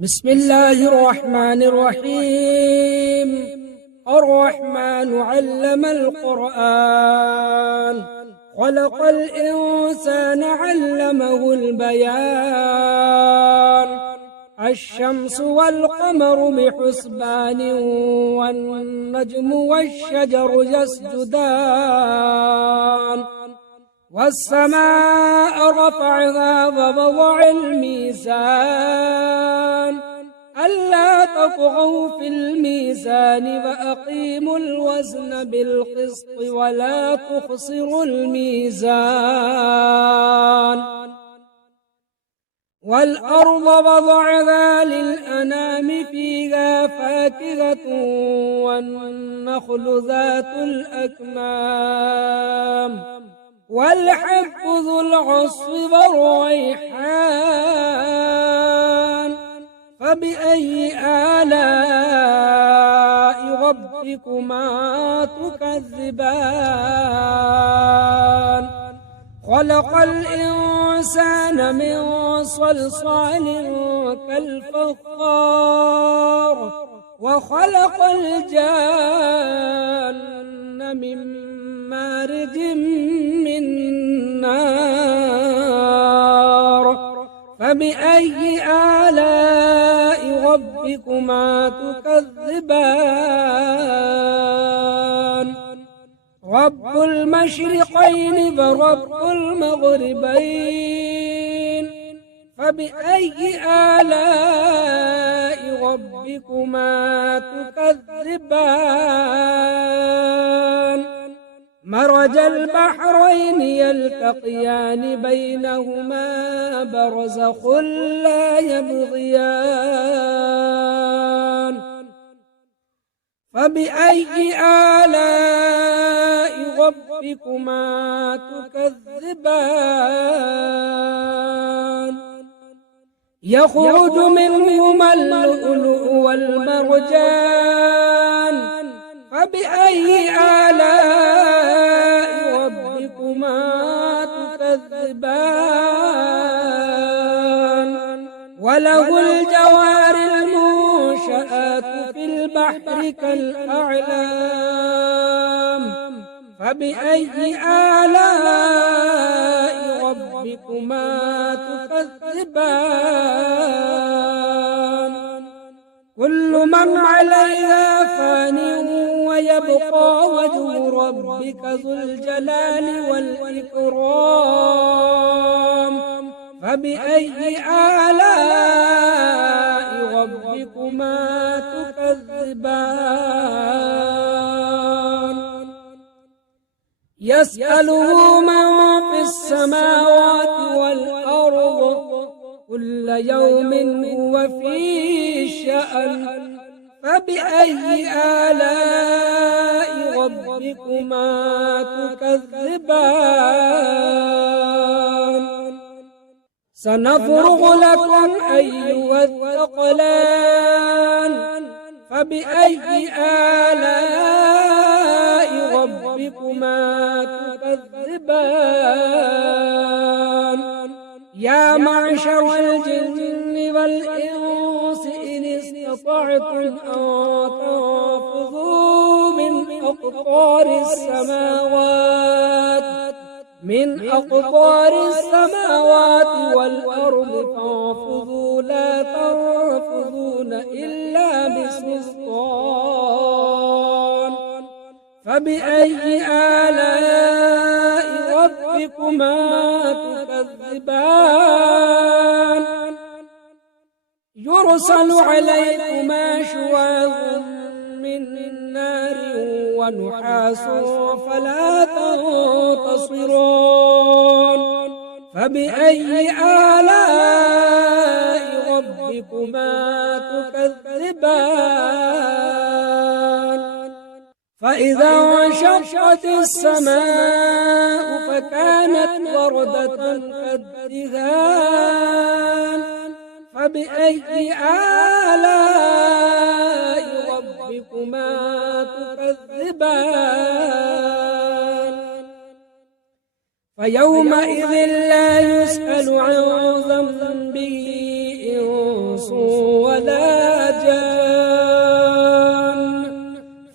بسم الله الرحمن الرحيم. الرحمن علم القرآن، خلق الإنسان علمه البيان. الشمس والقمر بحسبان، والنجم والشجر يسجدان. والسماء رفعها ووضع الميزان، ألا تطغوا في الميزان وأقيموا الوزن بالقسط ولا تخسروا الميزان. والأرض وضعها للأنام، فيها فاكهة والنخل ذات الأكمام، والحب ذو العصف والريحان. فبأي آلاء ربكما تكذبان؟ خلق الإنسان من صلصال كالفخار، وخلق الجان من مارج من نار. فبأي آلاء ربكما تكذبان؟ رب المشرقين ورب المغربين، فبأي آلاء ربكما تكذبان؟ مرج البحرين يلتقيان، بينهما برزخ لا يبغيان. فبأي آلاء ربكما تكذبان؟ يخرج منهما اللؤلؤ والمرجان، فبأي آلاء ربكما تكذبان؟ وله الجوار المنشآت في البحر كالأعلام، فبأي آلاء ربكما تكذبان؟ كل من عليها فان، ويبقى وجه ربك ذو الجلال والإكرام. فبأي آلاء ربكما تكذبان؟ يسأله من في السماوات والأرض، كل يوم هو في شأن. فبأي آلاء ربكما تكذبان؟ سنفرغ لكم أيها الثقلان، فبأي آلاء ربكما تكذبان؟ يا معشر الجن والإنس إن استطعتم أن تنفذوا من أقطار السماوات والأرض، فانفذوا لا تنفذون إلا بسلطان. فبأي آلاء ربكما تكذبان؟ يرسل عليكما شواظ من نار ونحاس فلا تنتصران. فبأي آلاء ربكما تكذبان؟ فإذا انشقت السماء فكانت وردة كالدهان. فبأي آلاء ربكما تكذبان؟ فيومئذ لا يسأل عن ذنبه إنس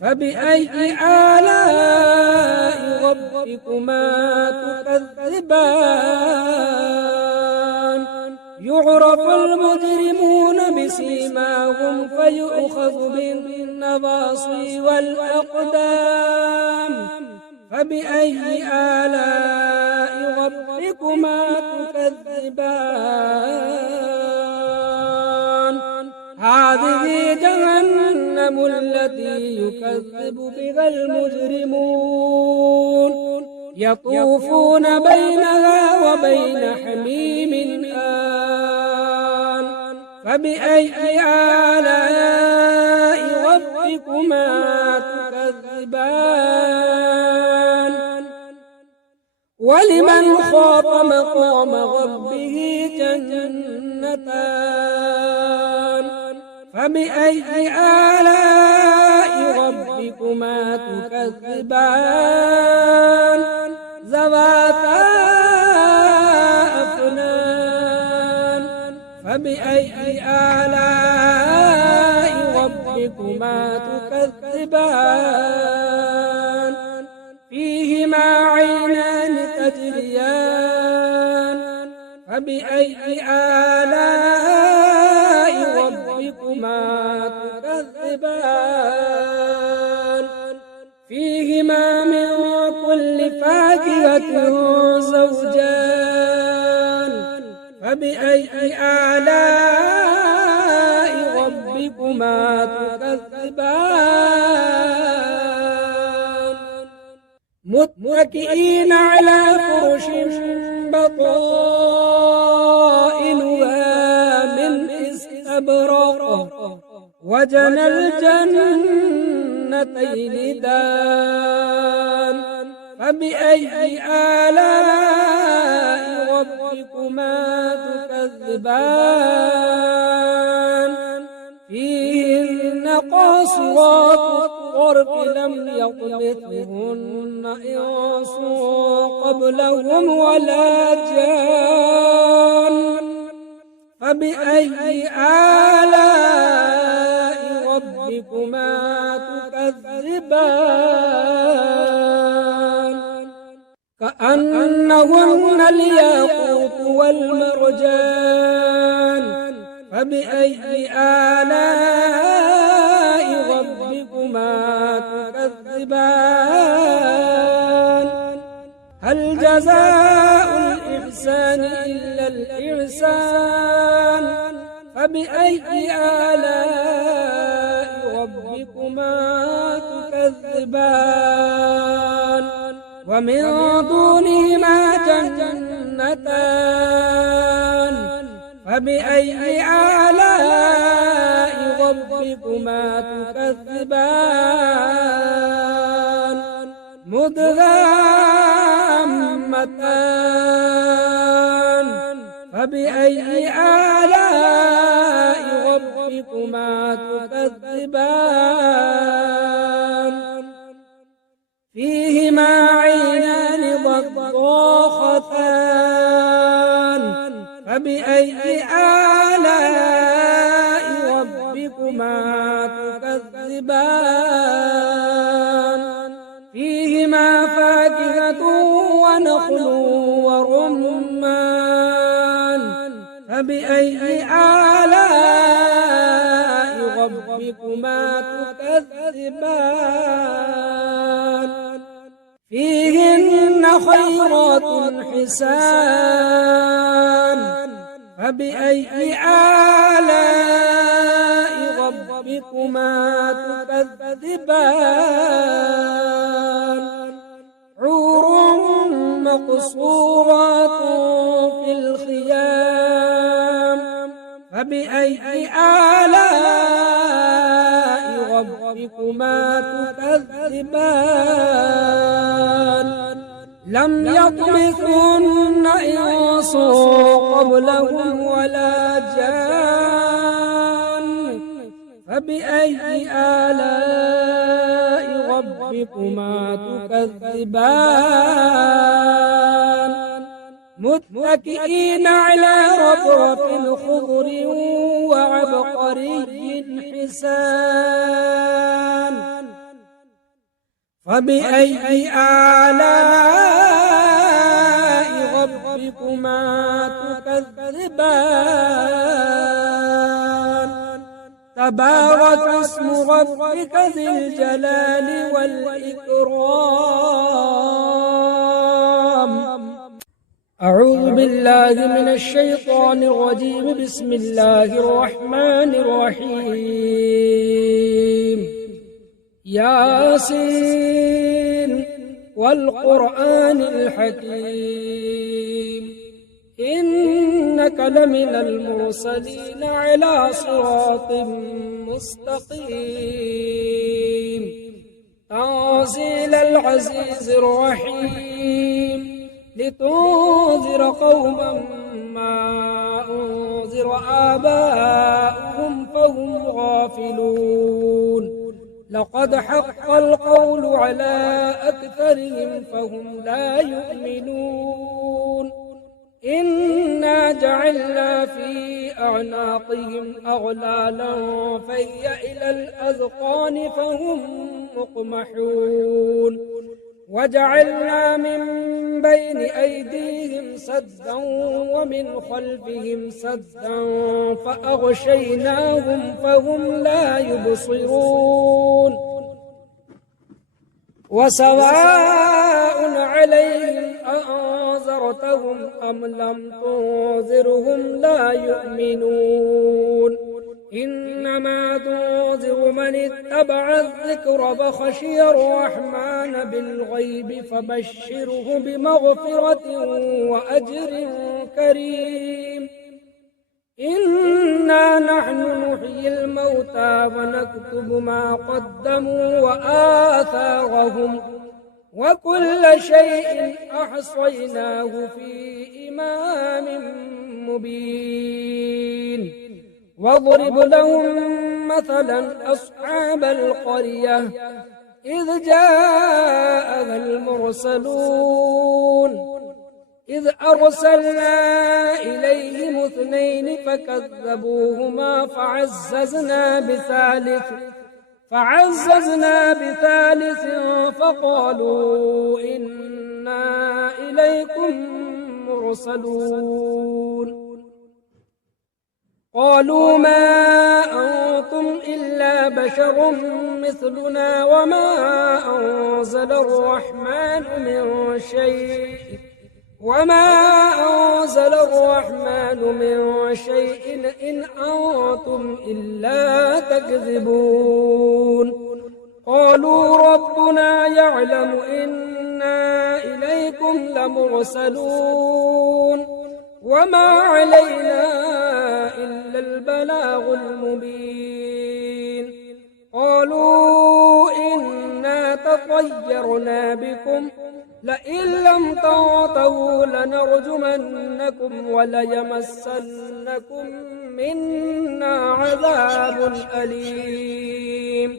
فبأي آلاء ربكما تكذبان يعرف المجرمون بسيماهم فيؤخذ بالنواصي والأقدام فبأي آلاء ربكما تكذبان هذه جهنم التي يكذب بها المجرمون يطوفون بينها وبين حميم آن فبأي آلاء ربكما تكذبان ولمن خاف مقام ربه جنتان فبأي آلاء ربكما تكذبان ذواتا أفنان فبأي آلاء ربكما تكذبان فيهما عينان تجريان فبأي آلاء ربكما تكذبان فيهما من كل فاكهة زوجان فبأي آلاء ربكما تكذبان متكئين على فرش بطائنها من استبرق وجنى الجنتين دان فبأي آلاء ربكما تكذبان فيهن قاصرات الطرف لم يطمثهن إنس قبلهم ولا جان فبأي آلاء ربكما تكذبان كأنهن الياقوت والمرجان فبأي آلاء ربكما تكذبان هل جزاء الإحسان إلا الإحسان فبأي آلاء ربكما تكذبان ومن دونهما جنتان فبأي آلاء ربكما تكذبان مدهامتان فبأي آلاء ربكما تكذبان فيهما عينان ضاختان فبأي آلاء ربكما تكذبان فيهما فاكهة ونخل ورمان فبأي آلاء ربكما تكذبان فيهن خيرات حسان فبأي آلاء ربكما تكذبان حور مقصورات في الخيام فبأي آلاء ربكما تكذبان لم يطمثهن إنس قبلهم ولا جان فبأي آلاء ربكما تكذبان متكئين على رفرف خضر وعبقري حسان فبأي آلاء ربكما تكذبان تبارك اسم ربك ذي الجلال والإكرام أعوذ بالله من الشيطان الرجيم بسم الله الرحمن الرحيم ياسين والقرآن الحكيم إنك لمن المرسلين على صراط مستقيم تنزيل العزيز الرحيم لتنذر قوما ما أنذر آباؤهم فهم غافلون لقد حق القول على أكثرهم فهم لا يؤمنون إنا جعلنا في أعناقهم أغلالا فهي إلى الأذقان فهم مقمحون وجعلنا من بين أيديهم سدا ومن خلفهم سدا فأغشيناهم فهم لا يبصرون وسواء عليهم أأنذرتهم أم لم تنذرهم لا يؤمنون إنما تنذر من اتبع الذكر فخشي الرحمن بالغيب فبشره بمغفرة وأجر كريم إنا نحن نحيي الموتى ونكتب ما قدموا وآثارهم وكل شيء أحصيناه في إمام مبين واضرب لهم مثلا أصحاب القرية إذ جاءها المرسلون إذ أرسلنا إليهم اثنين فكذبوهما فعززنا بثالث فقالوا إنا إليكم مرسلون قالوا ما أنتم إلا بشر مثلنا وما أنزل الرحمن من شيء إن أنتم إلا تكذبون قالوا ربنا يعلم إنا إليكم لمرسلون وما علينا إلا البلاغ المبين قالوا إنا تطيرنا بكم لئن لم تنتهوا لنرجمنكم وليمسنكم منا عذاب أليم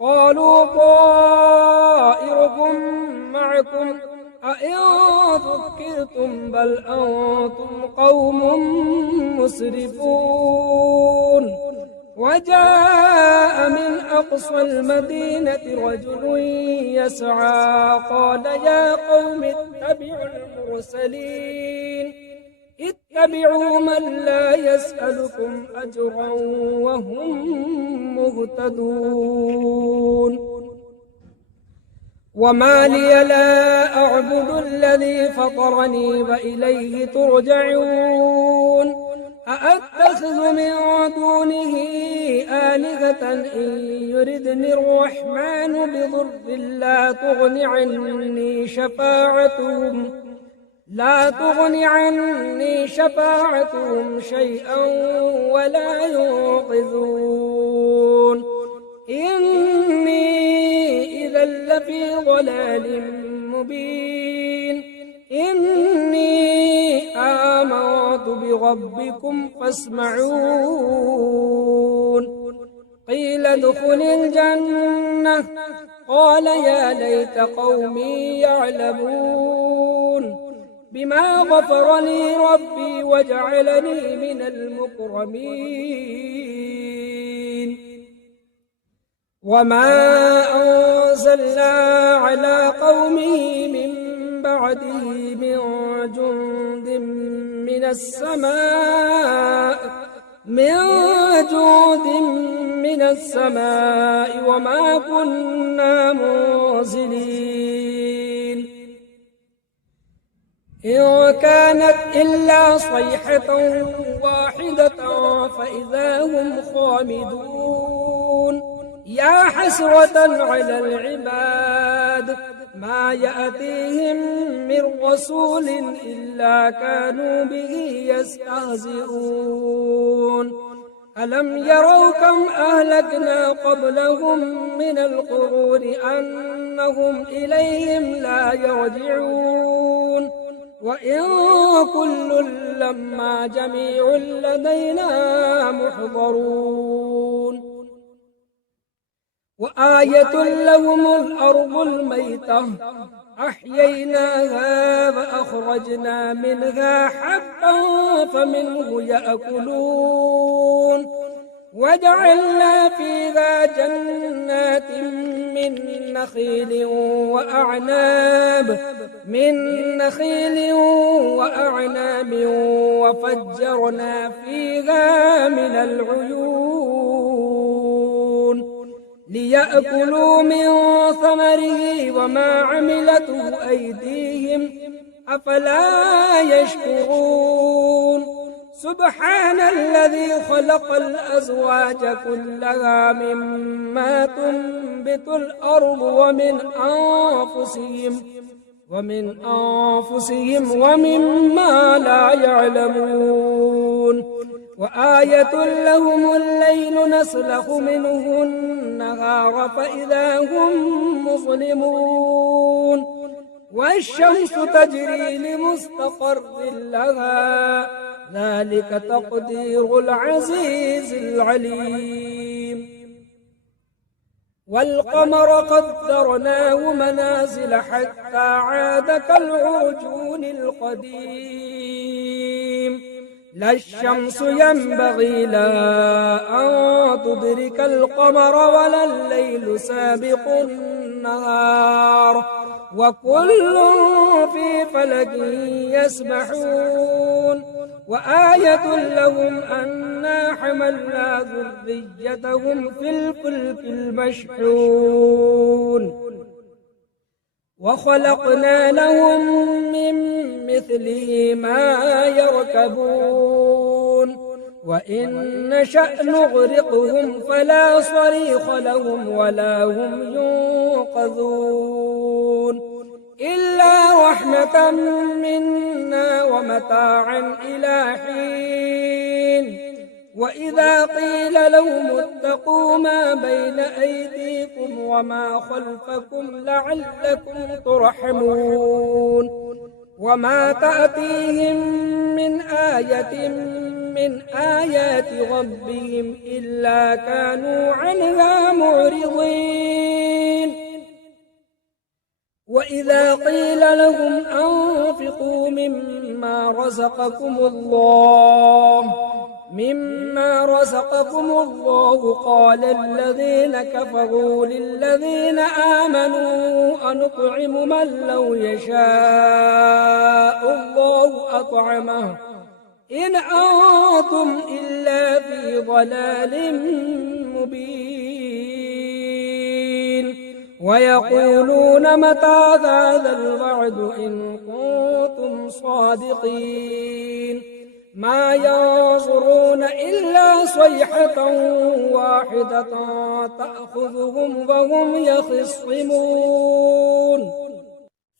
قالوا طائركم معكم أئن ذكرتم بل أنتم قوم مسرفون وجاء من أقصى المدينة رجل يسعى قال يا قوم اتبعوا المرسلين اتبعوا من لا يسألكم أجرا وهم مهتدون وما لي لا أعبد الذي فطرني وإليه ترجعون أأتخذ من دونه آلهة إن يردني الرحمن بضر لا تغن عني شفاعتهم شيئا ولا ينقذون إني إذا لفي ضلال مبين إني آمنت بربكم فاسمعون قيل ادخل الجنة قال يا ليت قومي يعلمون بما غفر لي ربي وجعلني من المكرمين وما أرسلنا على قومه من بعده من جند من السماء وما كنا منزلين إن كانت إلا صيحة واحدة فإذا هم خامدون يا حسرة على العباد ما يأتيهم من رسول إلا كانوا به يستهزئون ألم يروا كم أهلكنا قبلهم من القرون أنهم إليهم لا يرجعون وإن كل لما جميع لدينا محضرون وآية لهم الأرض الميتة أحييناها فأخرجنا منها حبا فمنه يأكلون وجعلنا فيها جنات من نخيل وأعناب وفجرنا فيها من العيون ليأكلوا من ثمره وما عملته أيديهم أفلا يشكرون سبحان الذي خلق الأزواج كلها مما تنبت الأرض ومن أنفسهم ومما لا يعلمون وآية لهم الليل نسلخ منه النهار فإذا هم مظلمون والشمس تجري لمستقر لها ذلك تقدير العزيز العليم والقمر قدرناه منازل حتى عاد كالعرجون القديم لا الشمس ينبغي لها أن تدرك القمر ولا الليل سابق النهار وكل في فلك يسبحون وآية لهم أنا حملنا ذريتهم في الفلك المشحون وخلقنا لهم من مثله ما يركبون وإن نشأ نغرقهم فلا صريخ لهم ولا هم ينقذون إلا رحمة منا ومتاعا إلى حين وإذا قيل لهم اتقوا ما بين أيديكم وما خلفكم لعلكم ترحمون وما تأتيهم من آية من آيات ربهم إلا كانوا عنها معرضين وإذا قيل لهم أنفقوا مما رزقكم الله قال الذين كفروا للذين آمنوا أنطعم من لو يشاء الله أطعمه إن أنتم إلا في ضلال مبين ويقولون متى هذا الوعد إن كنتم صادقين ما ينظرون إلا صيحة واحدة تأخذهم وهم يخصمون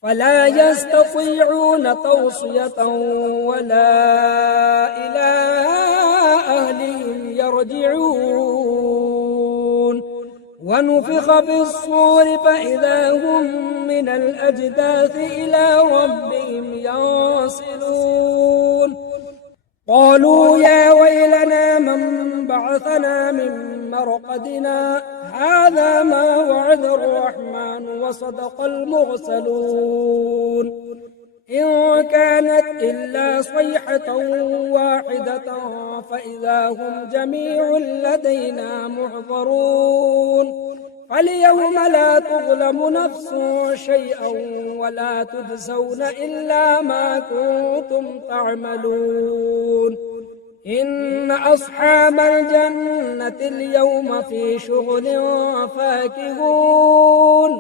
فلا يستطيعون توصية ولا إلى أهلهم يرجعون ونفخ في الصور فإذا هم من الأجداث إلى ربهم ينسلون قالوا يا ويلنا من بعثنا من مرقدنا هذا ما وعد الرحمن وصدق المرسلون إن كانت إلا صيحة واحدة فإذا هم جميع لدينا محضرون فاليوم لا تظلم نفس شيئا ولا تجزون إلا ما كنتم تعملون إن أصحاب الجنة اليوم في شغل فاكهون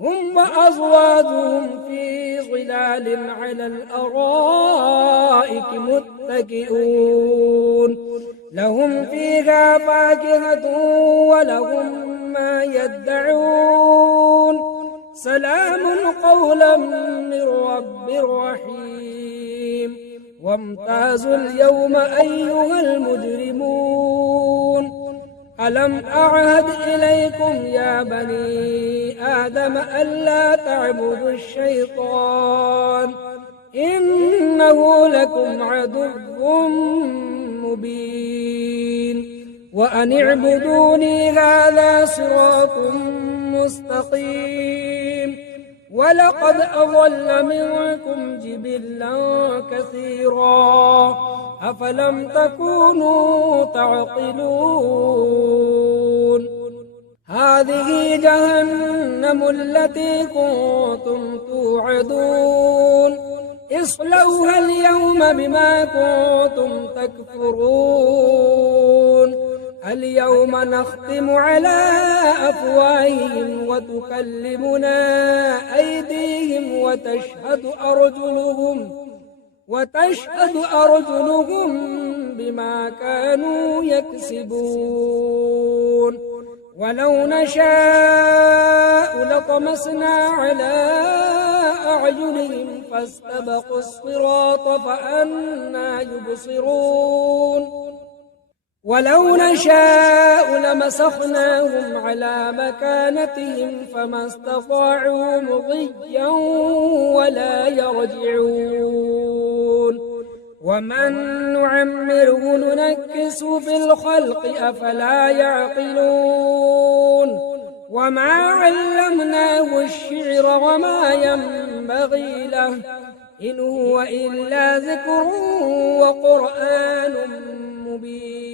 هم وأزواجهم في ظلال على الأرائك متكئون لهم فيها فاكهة ولهم ما يدعون سلام قولا من رب رحيم وامتازوا اليوم أيها المجرمون ألم أعهد إليكم يا بني آدم ألا تعبدوا الشيطان إنه لكم عدو مبين وأن اعبدوني هذا صراط مستقيم ولقد أضل منكم جبلا كثيرا أفلم تكونوا تعقلون هذه جهنم التي كنتم توعدون اصلوها اليوم بما كنتم تكفرون اليوم نختم على أفواههم وتكلمنا أيديهم وتشهد أرجلهم بما كانوا يكسبون ولو نشاء لطمسنا على أعينهم فاستبقوا الصراط فأنى يبصرون ولو نشاء لمسخناهم على مكانتهم فما استطاعوا مضيا ولا يرجعون ومن نعمره ننكس في الخلق أفلا يعقلون وما علمناه الشعر وما ينبغي له إن هو إلا ذكر وقرآن مبين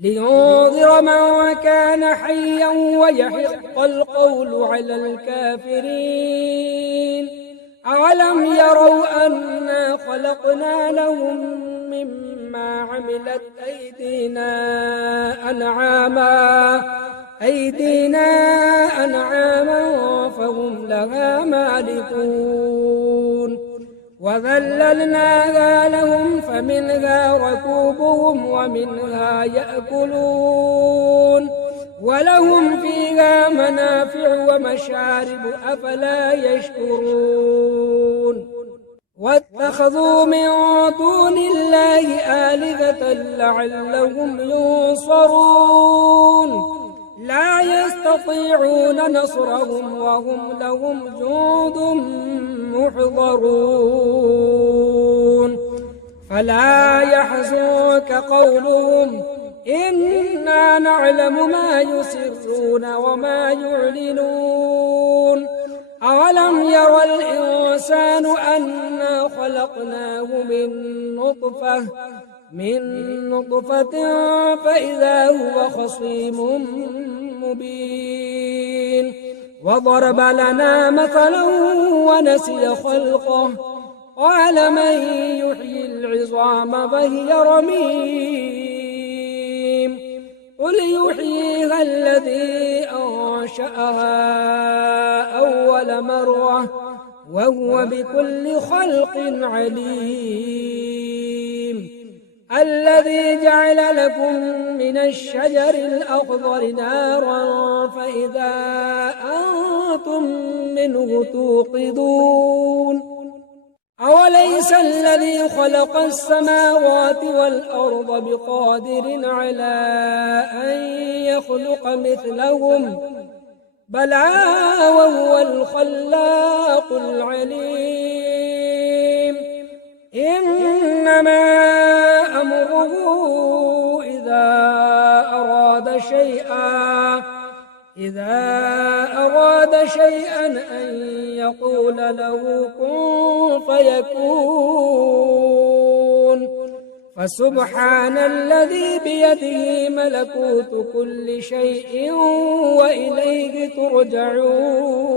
لينذر من كان حيا ويحق القول على الكافرين أولم يروا أنا خلقنا لهم مما عملت أيدينا أنعاما فهم لها مالكون وذللناها لهم فمنها ركوبهم ومنها يأكلون ولهم فيها منافع ومشارب أفلا يشكرون واتخذوا من دون الله آلهة لعلهم ينصرون لا يستطيعون نصرهم وهم لهم جند محضرون فلا يحزنك قولهم إنا نعلم ما يسرون وما يعلنون أولم ير الإنسان أنا خلقناه من نطفة فإذا هو خصيم مبين وضرب لنا مثلا ونسي خلقه قال من يحيي العظام فهي رميم قل يحييها الذي أنشأها أول مرة وهو بكل خلق عليم الذي جعل لكم من الشجر الأخضر نارا فإذا أنتم منه توقدون أوليس الذي خلق السماوات والأرض بقادر على أن يخلق مثلهم بلى وهو الخلاق العليم إنما أمره إذا أراد شيئا أن يقول له كن فيكون فسبحان الذي بيده ملكوت كل شيء وإليه ترجعون